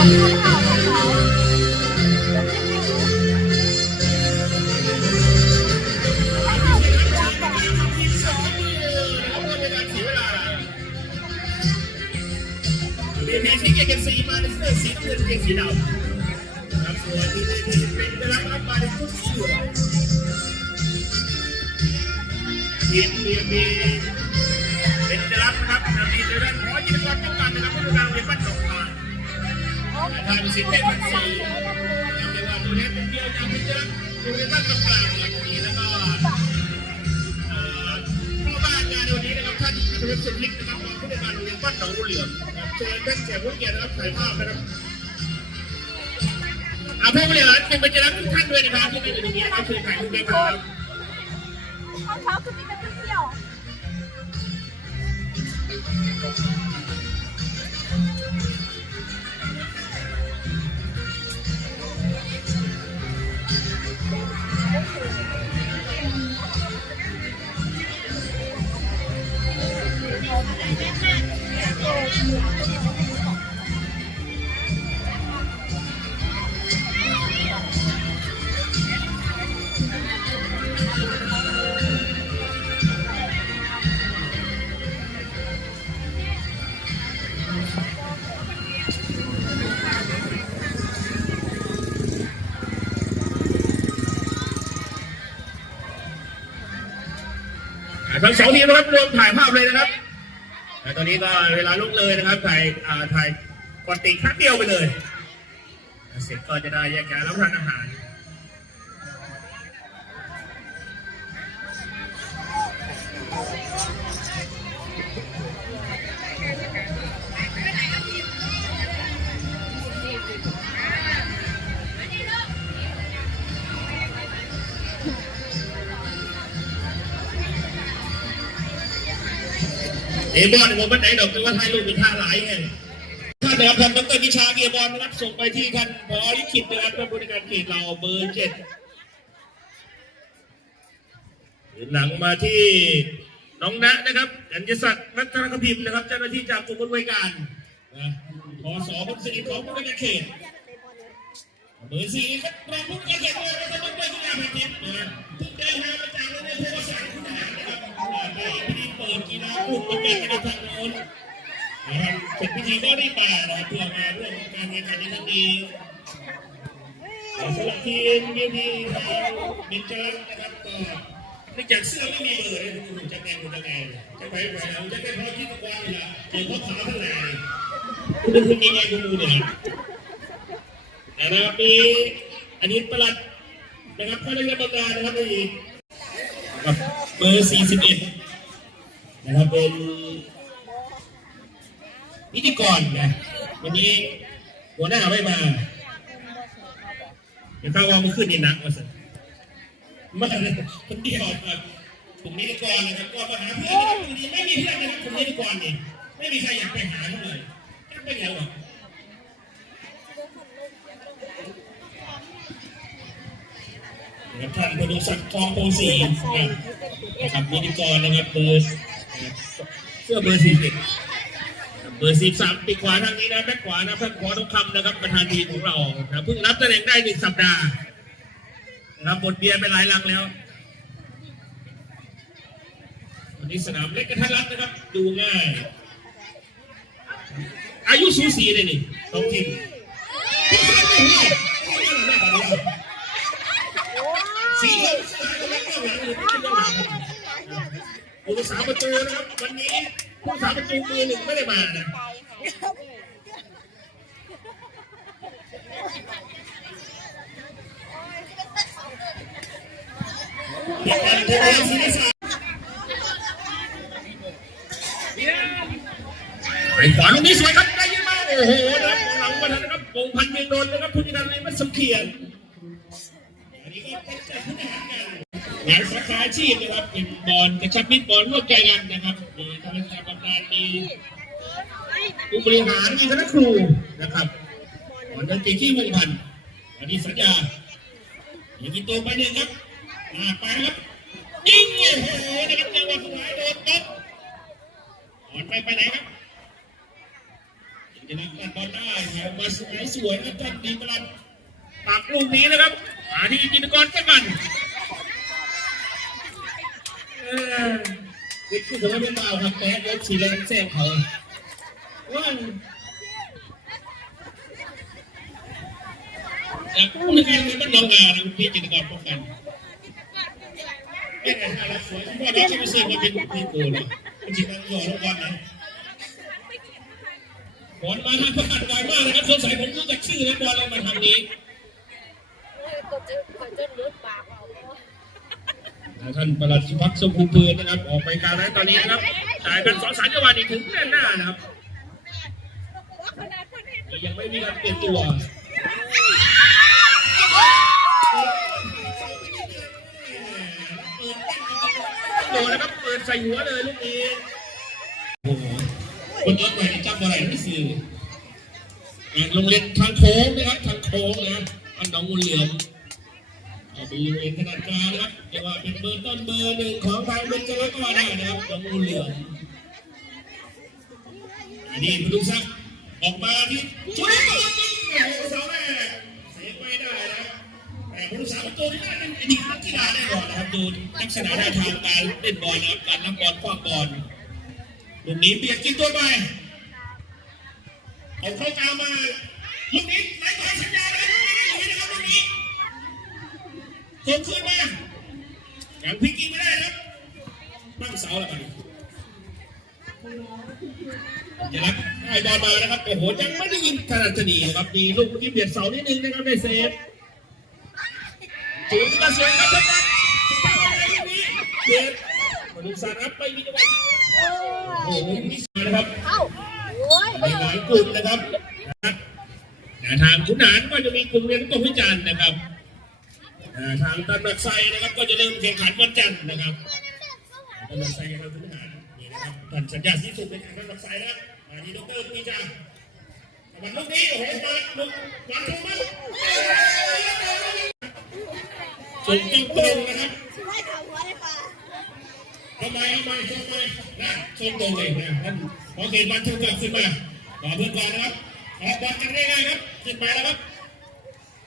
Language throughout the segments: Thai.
มีเพลงที่เกี่ยวกับสีมาในเสื้อสีเงินเกงสีดำครับส่วนที่เป็นเป็นรับรับมาในชุดเสื้อเบียนเบียนเบียนเป็นจะรับนะครับมีในด้านขอยินดีต้อนรับนะครับผู้การเรียนบ้านสองพา นทางสิทธิ์เป็นบัญชีในวันนี้เป็นเดียวกันเป็นจะรับเรียนบ้านสองพานอย่างนี้แล้วก็พ่อบ้านงานวันนี้นะครับท่านอัธวิทย์สุริกนะครับรองผู้ในการโรงเรียนบ้านหนองบัวเหลืองเชิญท่านเสียผู้เกียรติรับถ่ายภาพนะครับอาผู้บริหารเป็นประจำทุกท่านด้วยนะครับที่ได้อยู่ในนี้นะครับเชิญถ่ายรูปด้วยครับเช้าคือมีแต่เที่ยว ทั้งสองทีมนะครับรวมถ่ายภาพเลยนะครับ ตอนนี้ก็เวลาลุกเลยนะครับถ่ายถ่ายกดติครั้งเดียวไปเลย เสร็จก็จะได้แยกย้ายรับประทานอาหาร เอบอลผมวันไหนดอกแต่ว่าถ่ายรูปเป็นท่าหลายไงท่านนะครับท่านดรวิชาเกียร์บอลนะครับส่งไปที่ท่านพอลิขิตนะครับท่านผู้ในวยการเขตเราเบอร์เจ็ดหลังมาที่น้องณะนะครับอัญญศักดิ์รัตนกพิมพ์นะครับ เจ้าหน้าที่จากกรมบริการนะพอสอคนสนิทของผู้การเขตเบอร์สี่ครับรองผู้การเขตด้วยนะครับดรวิชาแผ่นดินนะเพิ่งได้มาจากโรงเรียนโพธิ์สารคุณทหาร นะครับไปพิธีเปิดกีฬาอุ่นประเภทในทางโน้นนะครับเสร็จพิธีก็ได้มานะครับเพื่อมาร่วมการแข่งขันในครั้งนี้สำหรับทีมทีมที่ทางมินเจอร์นะครับก็เนื่องจากเสื้อไม่มีเบอร์เลยคุณจะไงคุณจะไงจะไปไหนจะไปพร้อมที่ทุกวันนี่แหละเจอพ่อขาทั้งหลายคุณดูคุณยังไงคุณดูเนี่ยนะครับมีอันนี้ประหลัดนะครับข้าราชการนะครับอีก เบอร์ 41 นะครับเป็นพิธีกรนะวันนี้หัวหน้าไม่มาเดี๋ยวข้าว่ามันขึ้นนี่นักมาสิมาเลยคนเดียวครับผมนิติกรนะครับก็มาหาเพื่อนนะครับไม่มีเพื่อนนะครับผมนิติกรนี่ไม่มีใครอยากไปหาเขาเลยไม่เหงาหรอกนะครับท่านพ ดุงศักดิ์ทองโพสีนะครับนิติกรนะครับเบอร์เสื้อเบอร์สี่สิบเบอร์สิบสามปีขวาทางนี้นะแบ็คขวานะท่านขอทองคำนะครับประธานทีของเรานะเพิ่งรับตำแหน่งได้หนึ่งสัปดาห์รับบทเบียร์ไปหลายลังแล้ววันนี้สนามเล็กกระทัดรัดนะครับดูง่ายอายุสูสีเลยนี่สองทีมสีเหลืองสลายกันแล้วหลังหรือไม่เป็นหลัง ผู้รักษาประตูนะครับ วันนี้ผู้รักษาประตูมือหนึ่งไม่ได้มานะเด็กการเทวศรีสามไอ้ขวาลูกนี้สวยครับได้ยินมากโอ้โหนะครับหลังมาทันนะครับวงพันเมียงโดนนะครับผู้จัดการเลยมันสมเขียน งานสาขาอาชีพนะครับเป็นบอลกระชับมิตรบอลร่วมใจกันนะครับมีคณะกรรมการมีผู้บริหารมีคณะครูนะครับบอลดนตรีที่วงพันวันนี้สัญญาอย่างนี้ตัวไปหนึ่งครับมาไปครับยิงโอ้โหนะครับจังหวะสุดท้ายโดนต๊บอ่อนไปไปไหนครับจะนักตัดบอลได้แถวมาสวยสวยนะท่านดีประหลัดปักลูกนี้นะครับมาที่จินกรแก้มัน เออวิทย์คือถือว่าเป็นเบาครับแพ้ยกสีแดงแซงเขาว้าแต่ผู้ในการนี้มันลงงานนะพี่จินตกรรมป้องกันไม่ได้ถ้าเราสวยพ่อเราจะไปซื้อมาเป็นพี่โกเลยมันจะมันหล่อลงก่อนนะบอลมาทางผ่านไวมากนะครับสงสัยผมรู้จักชื่อแล้วบอลเลยมาทางนี้ ก็จะก็จะลดปากออก ท่านประหลัดสุพักสมภูมิเพืนนะครับ ออกไปกลางแล้วตอนนี้นะครับจ่ายกันสองสามจังหวะนี่ถึงแน่นหน้านะครับยังไม่มีการเปลี่ยนตัวโดนนะครับเปิดใส่หัวเลยลูกนี้โอ้โหคนยอดใหม่จำอะไรไม่สื่อโรงเรียนทางโค้งนะครับทางโค้งนะอันน้องมูลเหลือม เอาไปยิงเองขนาดกลางนะครับเรว่าเป็นเบอร์ต้นเบอร์หนึ่งของทางเบนจาก็ว่าได้นะครับน้องงูเหลือมอันนี้พดุงศักดิ์ออกมาที่ช่วยตัวจริงโอ้โหเสาแรกเสียไม่ได้นะแต่พดุงศักดิ์ตัวที่น่าเป็นอดีตนักกีฬาแน่อนนะครับดูลักษณะท่าทางการเล่นบอลนะครับการรับบอลคว้าบอลลูกนี้เบียดกินตัวไปเอาเข้ากลางมาลูกนี้ ส่งคืนมาอย่างพลิกกินไม่ได้ครับตั้งเสาแล้วกันจะรับได้บอลมานะครับโอ้โหยังไม่ได้ยิงขนาดจะดีนะครับดีลูกที่เบียดเสานิดนึงนะครับได้เซฟถึงมาสวยครับท่านนั้นสุดท้ายอะไรอย่างนี้เบียดมาดูสารับไม่มีจังหวะยิงโอ้โหมีสานะครับเอ้าโอ้ยมีหลายกลุ่มนะครับแนวทางขุนหารก็จะมีกลุ่มเรียนกลุ่มวิจารณ์นะครับอ่า ทางตำหนักไซนะครับก็จะเริ่มแข่งขันวันจันทร์นะครับตำหนักไซครับขุนหารนี่นะครับท่านสัญญาสีสุขเป็นทางตำหนักไซนะครับมาที่ดรมีจ้าวันลูกนี้โอ้โหมาลูกวางตรงมาส่งตรงตรงนะครับให้ข่าวหัวได้ปะทำไมทำไมทำไมนะส่งตรงเลยนะท่านพอเกณฑ์วันทุกข์ขึ้นมาต่อเพื่อนก่อนนะครับออกบอลกันง่ายๆครับขึ้นมาแล้วครับ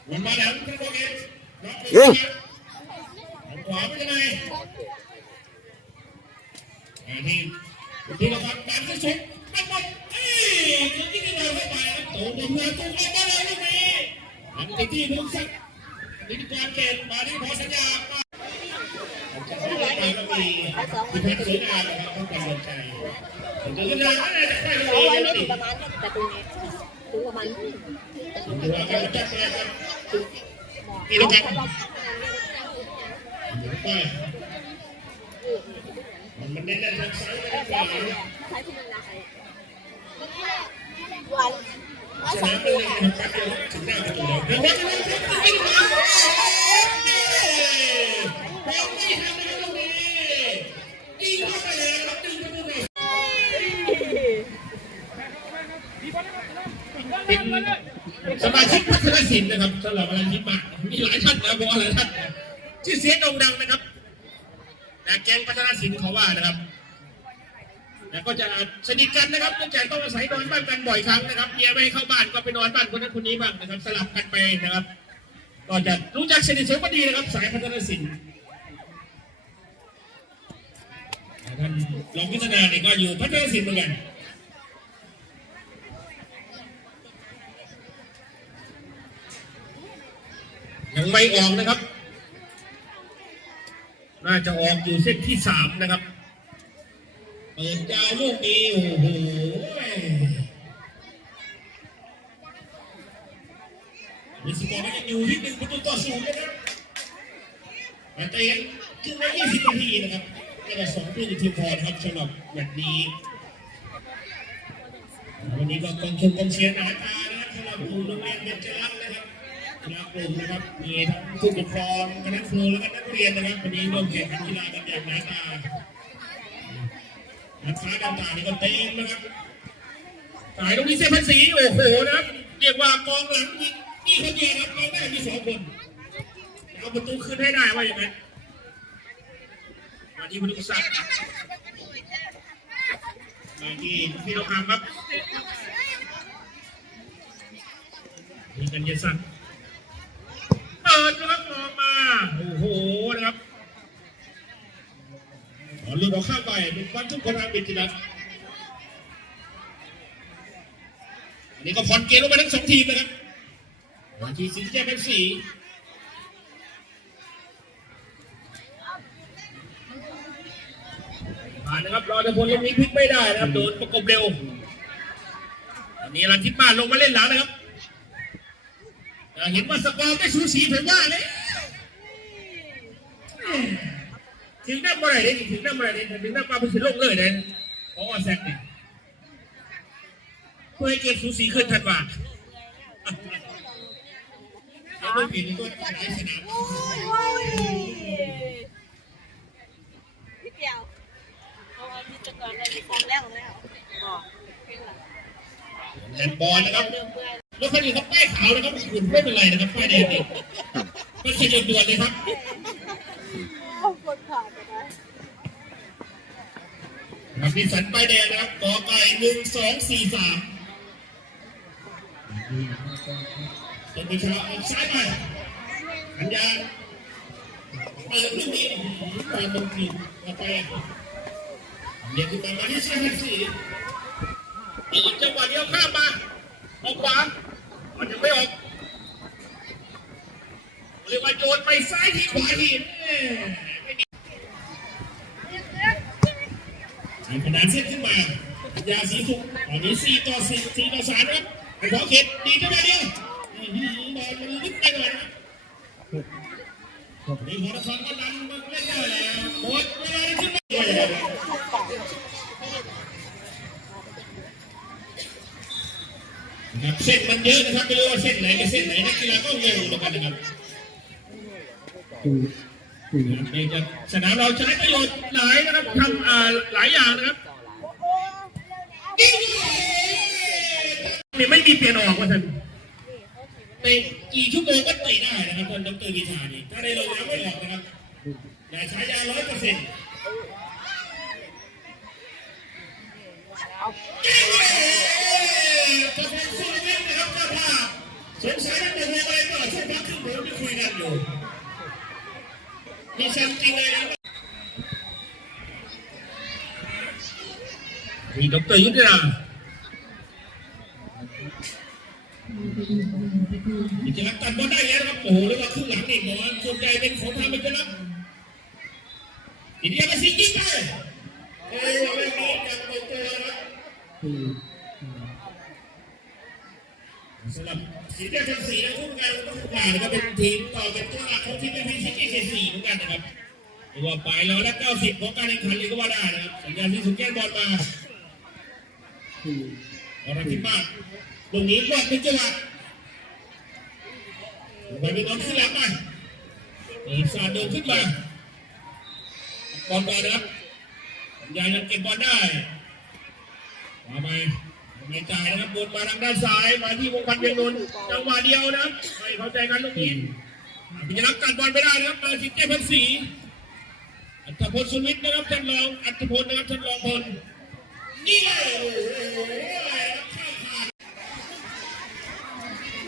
มันมาแล้วท่านพอเกณฑ์ ยครับขวาไม่เป็นไรอันนี้ที่เราพักการขึ้นชกตั้งหมดเอ้ยถึงที่เราเข้าไปนะครับโตตรงเรือตรงออกมาเลยลูกนี้หลังจากที่ลุงสักนิติกรเกณฑ์มาที่พอสัญญามาจะไม่ได้ไปก็มีมีเพชรสวยงามนะครับต้องการเงินใจผมจะเลือกอะไรจะได้สเลองร้อยยเมตรติอยู่ประมาณแต่ตรงนี้ถึงประมาณดูว่าการจั ดงานครับนี่แล้วกันไปมันเน้นทางซ้ายทางขวาใช้ที่มันรักวันร้อยชสานะมไปปีเลยนะครับแป๊บเดียวถึงหน้าประตูเลยเฮ้ยเฮ้ยเฮ้ยเฮ้ยเฮ้ยไม่ทำนะครับตรงนี้ยิงเข้าไปเลยครับดึงประตูเลย เป็นสมาชิก พัฒนนะครับสำหรับอะไรที่มามีหลายท่านนะบอกว่าหลายท่านชื่อเสียงโด่งดังนะครับแต่แกงพัฒนศิลป์เขาว่านะครับแต่ก็จะสนิทกันนะครับเนื่องจากต้องอาศัยนอนบ้านกันบ่อยครั้งนะครับเมียไม่เข้าบ้านก็ไปนอนบ้านคนนั้นคนนี้บ้างนะครับ สลับกันไปนะครับก็จะรู้จักสนิทสนมกันดีนะครับ สายพัฒนศิลป์ท่านรองพิจารณาเนี่ยก็อยู่พัฒนศิลป์เหมือนกัน งไม่ออกนะครับ น่าจะออกอยู่เส้นที่สามนะครับ เปิดยาวลูกนี้โอ้โหมิสกอร์ก็ยังอยู่ที่หนึ่งประตูต่อศูนย์นะครับแต่เตะครึ่งละยี่สิบนาทีนะครับแล้วก็สองประตูทีมพอนะครับสำหรับแบบนี้ วันนี้ก็กองชมกองเชียร์หนาตานะครับสำหรับผู้โรงเรียนเบญจรัตน์นะครับ คณะกลุ่มนะครับมีทั้งผู้ปกครองคณะครูและก็นักเรียนนะครับวันนี้ร่วมแข่งขันกีฬากันอย่างหนาตานักฟ้าดำตานี่ก็เต็มนะครับสายตรงนี้เส้นพันสีโอ้โหนะครับเรียกว่ากองหลังยิงนี่คนเดียวครับเราได้มีสองคนเอาประตูขึ้นให้ได้ว่าอย่างนั้นมาที่พนุศักดิ์มาที่พี่นกคำครับมีกันเยสันเปิดนะครับมองมา โอ้โหนะครับขอลุ้นออกข้ามไปเป็นวันทุกคนทางบินจิรัตน์อันนี้ก็ผ่อนเกมลงไปทั้งสองทีมนะครับนาทีสิบแยกเป็นสี่ผ่านนะครับรอจะพลยังมีพลิกไม่ได้นะครับโดนประกบเร็วอันนี้ลันทิพย์มาลงมาเล่นแล้วนะครับ เห็นว่าสกอร์ไม่สูสีผมว่าเลยถึงได้เมื่อไรเนี่ยถึงได้เมื่อไรเนี่ยถึงได้มาเป็นสิโลกเลยเนี่ยเพราะว่าแซกเนี่ยเพื่อให้เกมสูสีขึ้นทันว่าแล้วไม่ผิดในตัวการสนามโอ้ยพี่เดียวเอาเอาที่จะกอนได้ทำแล้วแล้วแอนบอลนะครับ เรื่องเพื่อนรถคันนี้เขาป้ายขาวนะครับคุณไม่เป็นไรนะครับป้ายแดงเนี่ไม่ใช่ด่วนเลยครับครับนิสสันป้ายแดงนะครับกอไก่หนึ่งสองสี่สามต้นพิชาออกซ้ายไปขันยาเปิดลูกนี้ไปตรงนี้มาไปเรียกขึ้นมาที่เชียร์สี่อีกจังหวะเดียวข้ามมาออกขวา มันยังไม่ออกเรียกว่าโยนไปซ้ายทีขวาทีแม่ไม่ดีทีมคะแนนเส้นขึ้นมา ยาสีสุกตอนนี้สี่ต่อสี่สี่ต่อสามนะครับไอ้ขอเขตดีขึ้นมาเดียวอื้อหือบอลมันลึกไปหน่อยนะครับนี่หัวตะคอนก็ดันมาเล่นได้แล้วหมดเวลาที่ไม่ไนะครับเส้นมันเยอะนะครับไม่รู้ว่าเส้นไหนกับเส้นไหนนักกีฬาก็งงเหมือนกันนะครับนี่จะสนามเราใช้ประโยชน์หลายนะครับทำอ่าหลายอย่างนะครับนี่ไม่มีเปลี่ยนออกว่าท่านเตะกี่ชั่วโมงก็เตะได้นะครับท่านดรวิชานี่ถ้าได้ลงแล้วไม่ออกนะครับแต่ใช้ยาร้อยเปอร์เซ็นต์จะเป็น สงสัยจะเป็นอะไรต่อช่วงพักครึ่งเดี๋ยวจะคุยกันอยู่มีแซมจริงเลยนะมีดรยุทธนาอิจฉาตัดบอลได้แล้วนะครับโอ้โหแล้วก็ครึ่งหลังนี่บอกว่าส่วนใหญ่เป็นของทางเป็นไปแล้วอินเดียมาสิยิงไปเอ้ยเรื่องนี้ยังไม่เจอนะสำหรับ สีแดงทั้งสีนะทุกงานก็ทุกงานก็เป็นทีมต่อเป็นตัวหลักของทีมเป็นพีซีเอสีเหมือนกันนะครับเรียกว่าไปแล้วและเก้าสิบของการแข่งขันเลยก็ว่าได้นะครับสัญญาณที่สุดแก้บอลมาอรัทิมาตรงนี้รอดเป็นจังหวะไปเป็นน้องขึ้นหลังมาอีสานเดินขึ้นมาบอลก่อนะครับสัญญาณยังเก็บบอลได้มาไป ม่จ่ายนะครับบนมาทางด้านซ้ายมาที่วงพันเวียงนนท์จังหวะเดียวนะไม่เข้าใจกันตรงนี้พิจารณาการบอลไม่ได้นะครับมาสิเจ้พันศรีอัตพลสุวิทย์นะครับท่านรองอัตพลนะครับท่านรองพลนี่เลยโอ้โห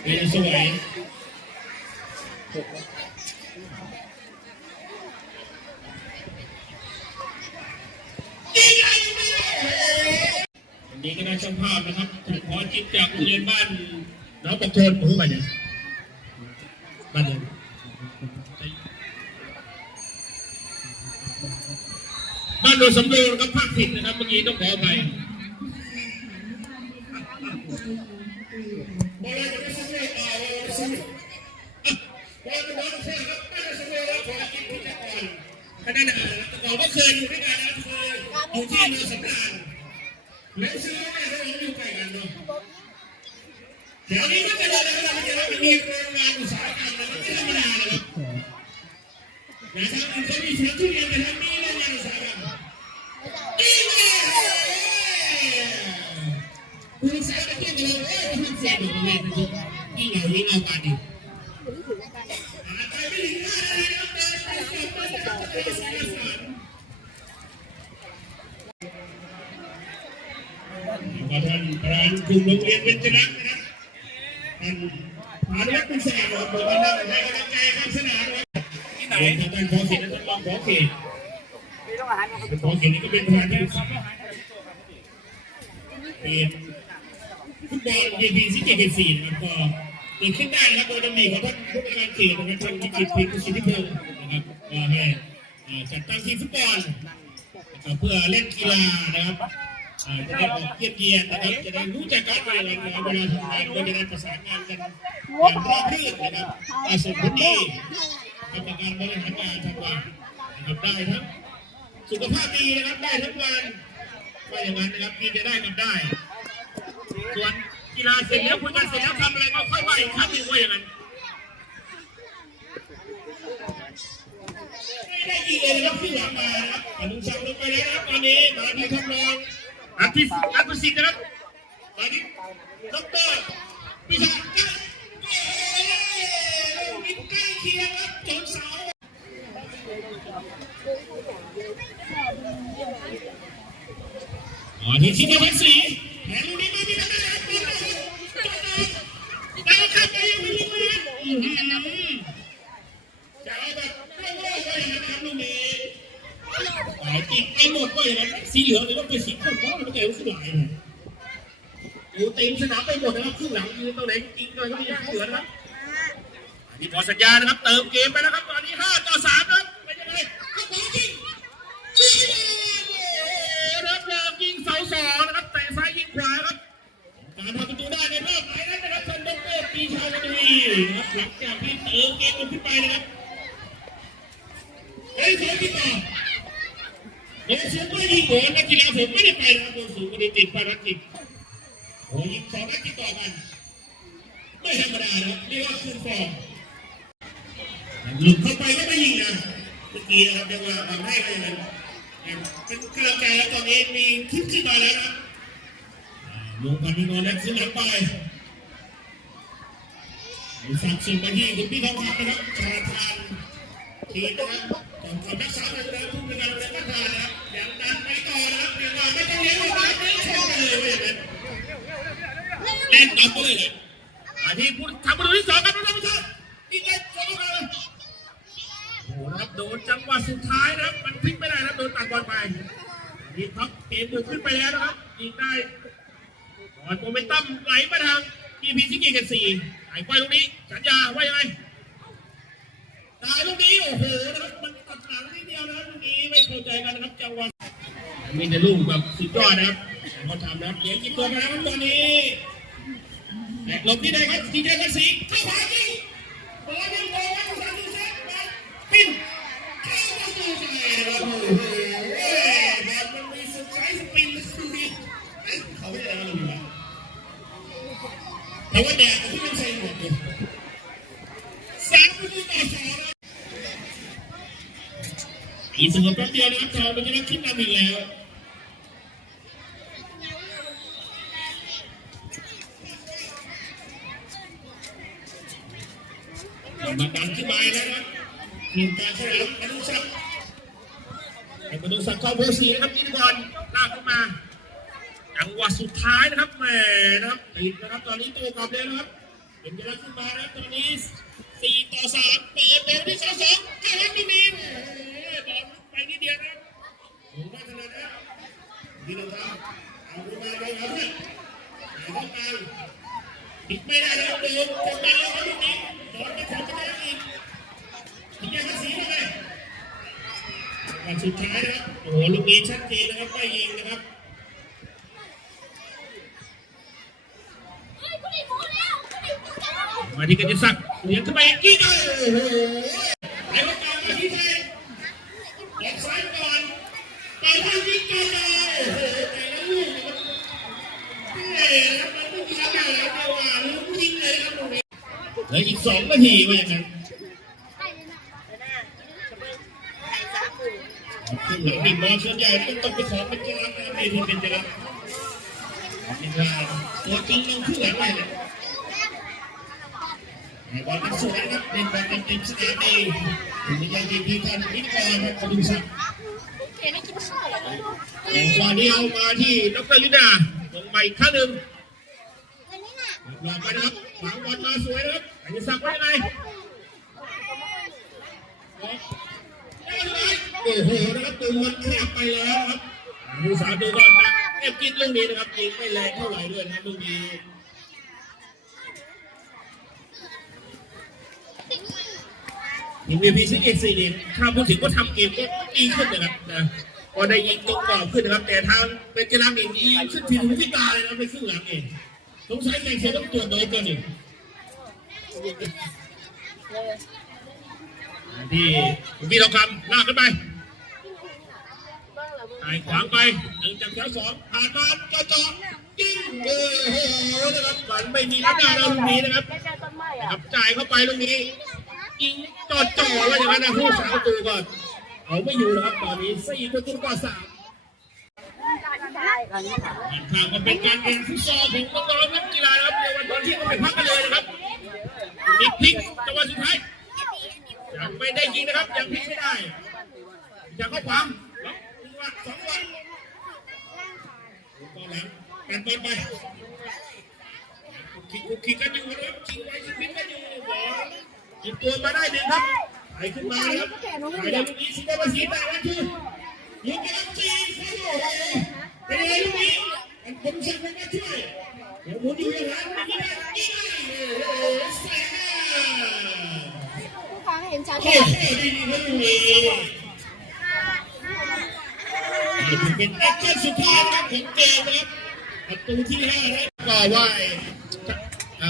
เป็นสวยวั นนี้ก็ได้ช่างภาพนะครับถูกขอจิตจากโรงเรียนบ้านน้องปกโทนพูดมาเนี่ยบ้านเนี่ยบ้านโดยสมบูรณ์ครับภาคผิดนะครับเมื่อกี้ต้องขออภัยบอลจะไม่สมบูรณ์อ่าบอลสมบูรณ์บอลบอลเชื่อครับบ้านโดยสมบูรณ์แล้วขอกินพิจารณาคะแนนอ่านแต่ก่อนก็เคยอยู่ด้วยกันนะครับเคยอยู่ที่เมืองสำราญแล้วชื่อแม่เขาอยู่ใกล้กันเนาะ เดี๋ยวนี้ก็จะเลยนะครับมันจะมันมีโรงงานอุตสาหกรรมนะมันไม่ธรรมดาเลยนะครับเขามีสวนทุเรียนแต่ทำนี่โรงงาน เจเกสี่นะครับก็เกิดขึ้นได้นะครับโดยดำริของท่านผู้บริการเขตนะครับท่านวิจิตรพิมพ์สิทธิพงศ์นะครับก็ให้จัดตั้งทีมฟุตบอลนเพื่อเล่นกีฬานะครับจะได้ออกเยี่ยมเยียนนะครับจะได้รู้จักกันเวลาเวลาทำงานก็จะได้ประสานงานกันอย่างราบรื่นนะครับได้ส่งผลดีกับการบริหารงานทั้งวันนะครับได้ทั้งสุขภาพดีนะครับได้ทั้งวันว่าอย่างนั้นนะครับกินจะได้กันได้ ส่วน กีฬาเสร็จแล้วคุยกันเสร็จแล้วทำอะไรก็ค่อยว่าอีกครั้งหนึ่งว่าอย่างนั้นไม่ได้ยิงเลยนะครับที่หลังมานะครับอนุสักลงไปแล้วนะครับตอนนี้มาที่ทดลองอันที่อันที่สิบนะครับตอนนี้ดอกเตอรพิชาจ้าวินใกล้เคียงครับจนเสาอ๋อที่สิบพันสี่แหมลูกนี้ไม่มีทางได้ครับได้ครับได้ยังไม่ยิงเลยนะอือหือ จะเอาแบบโล่งๆไว้อย่างนั้นนะครับลูกนี้หลายจิกไปหมดไว้อ ยนั้นสีเหลืองหรือว่าเป็นสีข้นเพราะมันเจ๋งสุดหลายเลยโอ้เต็มสนามไปหมดนะครับครึ่งหลังยืนตรงไหนจริงเลยก็มีสีเหลืองนะครับอันนี้พอสัญญานะครับ เติมเกมไปแล้วครับตอนนี้ห้าต่อสามนะครับเป็นยังไงเข้าขวาจริงยิงรับรองยิงเสาสองนะครับเตะซ้ายยิงขวาครับการทำประตูได้ในรอบไหนนั้นนะครับท่านดรปีชาวันดีนะครับหลังจากที่เติมเกมขึ้นไปนะครับ เฮ้ยเสียที่ต่อโด นสูงไม่ดีโหนนักกีฬาผมไม่ได้ไปนะครับโดนสูงไม่ได้ติดภารกิจโอ้ยิงสองนัดติดต่อกัน ไม่ธรรมดานะครับเรียกว่าคืนฟอร์มหลุดเข้าไปก็ไม่ยิงนะเมื่อกี้นะครับเรียกว่าทำให้อะไรนั้นเป็นกำลังใจแล้วตอนนี้มีขึ้นขึ้นมาแล้วนะลงพันธุ์นอนแล้วขึ้นหลังไปสั่งส่งไปที่คุณพี่ทองคำนะครับประธาน ทีนะครับของความรักษาโดยผู้บริการโรงเรียนบ้านทานนะครับอย่างนั้นไปต่อนะครับเรียกว่าไม่ต้องเลี้ยงหรอกนะไม่ต้องชมกันเลยว่อย่างนั้นเล่นตามไปเลยนะอันนี้ผู้ทำประตูที่สองครับท่านผู้ชมอีกเล่นสองกันโอ้โหนะครับโดนจังหวะสุดท้ายนะครับ มันพลิกไม่ได้นะโดนตัดบอลไปนี่ครับเกมบุกขึ้นไปแล้วนะครับยิงได้บอลโมเมนตัมไหลมาทางทีพีซิกเกกันสี่ไอ้ไปตรงนี้สัญญาว่ายังไง ตายลูกนี้โอ้โหนะครับมันตัดหลังนิดเดียวนะครับลูกนี้ไม่เข้าใจกันนะครับจังหวะมีแต่ลูกแบบสุดยอดนะครับเขาทำนะครับเลี้ยงกินตัวมาแล้วครับตอนนี้แหลกหลบที่ใดครับทีเจกันสีเข้าขว เดียวนะครับทองมันจะได้ขึ้นนำอีกแล้วมาดันขึ้นมาแล้วนะทีมการฉลามอนุสักดิ์ให้อนุสักดิ์เข้าโพสีนะครับยิงบอลลากขึ้นมาจังหวะสุดท้ายนะครับแหมนะครับติดนะครับตอนนี้ตัวกลับเลยนะครับเป็นจะได้ขึ้นมานะครับตอนนี้สี่ต่อสามเปิดเบอร์ที่สองสองให้ให้ไม่มีโอ้ยบอลไปนิดเดียวนะครับผมว่าขนาดนั้น ดีเราทำเอาขึ้นมาเลยครับเนี่ยหาเข้ามาปิดไม่ได้แล้วเดินกดดันแล้วครับลูกนี้บอลไปของกระแทกอีกทีนี้ภาษีมาเลยวันสุดท้ายนะครับโอ้โหลูกนี้ชัดเจนนะครับไม่ยิงนะครับมาที่กันจะสักเลี้ยงขึ้นไปอีกทีหนึงโอ้โหไอ้พวกการมาที่ไทยออกซ้ายก่อนไปทางยิงกันเลยโอ้โหแต่ละลูกมันเฮ้ยแล้วมันไม่มีอะไรเลยแต่ว่าลูกยิงเลยครับตรงนี้เห ลืออีกสองนาทีว่าอย่างนั้นขึ้นหลังนี่มองส่วนใหญ่ต้องตกไปของเป็นจรักนะครับนี่ที่เป็นจรักนี่ว่าตัวจริงลงขึ้นหลังเลยเนี่ยบอลมันสวยครับเล่นบอลเป็นทีมสนามดีถึงยังทีมทีมทันนิกรครับขดุศักดิ์วันนี้เอามาที่ดรยุทธาลงไปอีกครั้งหนึ่งลองไปนะครับวางบอลมาสวยนะครับ อันนี้สักไว้ยังไงได้เลยโอ้โหนะครับตัวมันแคบไปแล้วครับผู้สาตัวก่อนนะเอฟกินเรื่องนี้นะครับยิงไม่แรงเท่าไหร่ด้วยนะเรื่องนี้ทีมวีพีซีเอ็กซีเนี่ยถ้าพูดถึงว่าทำเกมก็ดีขึ้นนะครับนะก็ได้ยิงตรงกรอบขึ้นนะครับ แต่ทางเป็นกีฬาเองยิงขึ้นทีมที่ตาเลยนะไปครึ่งหลังเองสงสัยแข่งเสียต้องตรวจโดนกันอีกที่ พี่ลุงพีทองคำลากขึ้นไปถ่ายขวางไปหนึ่งจากแถวสองผ่านมาจ่อจ่อยิงโอ้โหนะครับบอลไม่มีน้ำหน้าเราลูกนี้นะครับใกล้ๆต้นไม้นะอะครับจ่ายเข้าไปลูกนี้ยิงจ่อจ่อไว้วอย่างนั้นนะผู้สาวตัวก่อนเอาไม่อยู่นะครับตอนนี้สี่ประตูต่อสามใช่กันนี่ค่ะข่าวก็เป็นการเรียนฟุตซอลของน้องๆนักกีฬาครับในวันที่ก็ไปพักกันเลยนะครับ มีกพลิกจังหวะสุดท้ายยังไม่ได้ยิงนะครับ ยังพลิกไม่ได้ยังเข้าความล็อกจังหวะสองวันก็หลังกันไปไปคิกคุกคิกกันอยู่นะครับชิงไว้ชิงพิษกันอยู่บอลจิบตัวมาได้หนึ่งครับไปขึ้นมาครับไปได้ลูกนี้สิบนาทีแต่วันที่ยิงกันจีโอ้โหเป็นไงลูกนี้มันผมสั่งให้มาช่วยเดี๋ยวหมุนอยู่อย่างนั้นยิงได้ยิงได้ ค้าเห็นชัดโอ้โหดีดีครับลูกนี้เป็นแอคชั่นสุดท้ายนะครับของเกมนะครับประตูที่ห้าแล้วก็ไหวอ่า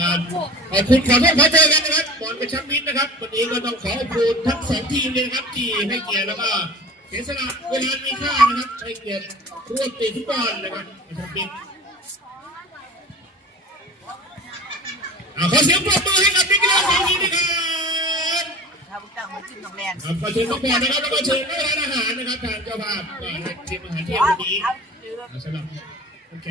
ขอบคุณขอโทษขอเจอกันนะครับบอลกระชับมิตรนะครับ วันนี้ก็ต้องขอขอบคุณทั้งสองทีมเลยครับที่ให้เกียรติแล้วก็เสียสละเวลามีค่านะครับให้เกียรติร่วมตีฟุตบอลนะครับกระชับมิตรอ่าขอเสียงปรบมือให้กับนักกีฬาสองทีมนะครับ กเจ้ามาขึ้นโรงแรมครับขอเชิญทุกคนนะครับแล้วก็เชิญรับประทานอาหารนะครับทางเจ้าภาพก็ให้ทีมอาหารเที่ยงวันนี้เอาซื้อสำหรับโอเค